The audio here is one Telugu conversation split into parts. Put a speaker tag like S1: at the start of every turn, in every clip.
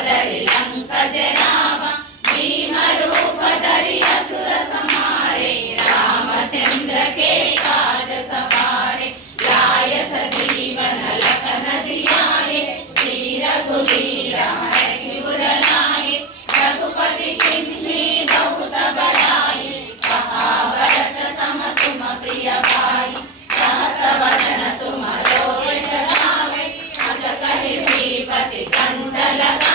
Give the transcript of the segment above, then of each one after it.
S1: రూపధరి లంక జనాభ భీమ రూపధరి అసుర సమారే రామచంద్ర కే కాజ సవారే యాయస జీవన లఖన జియాయ శ్రీ రఘువీర హరి మురళాయ రఘుపతి కిన్మి బహుత బడాయి కహావరత సమ తుమ ప్రియ భాయి సహస వదన తుమ రోయశ రావే అస కహి శ్రీపతి కంఠ లగా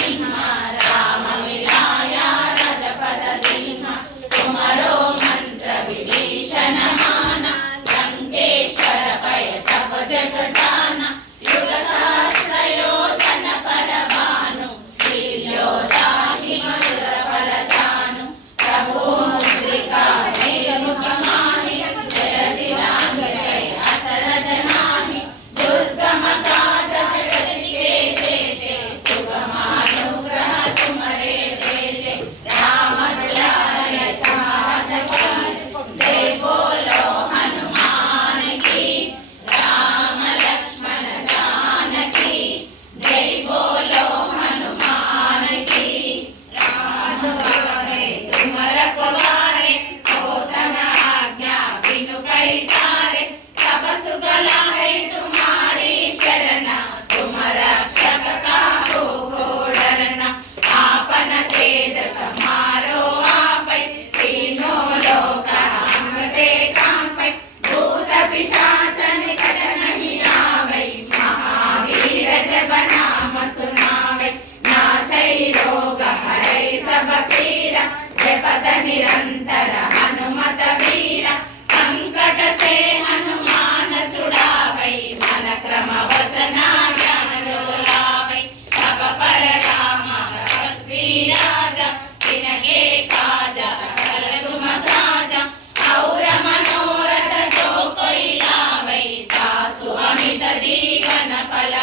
S1: ಜೀವನ ಫಲ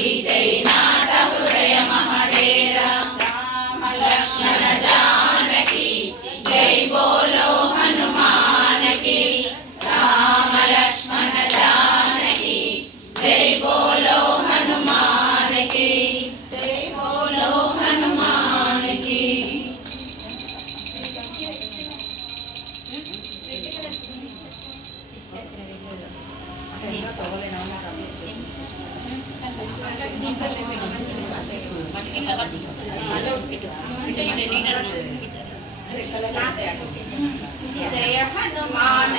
S1: sweet day now.
S2: ஜய ஹனுமான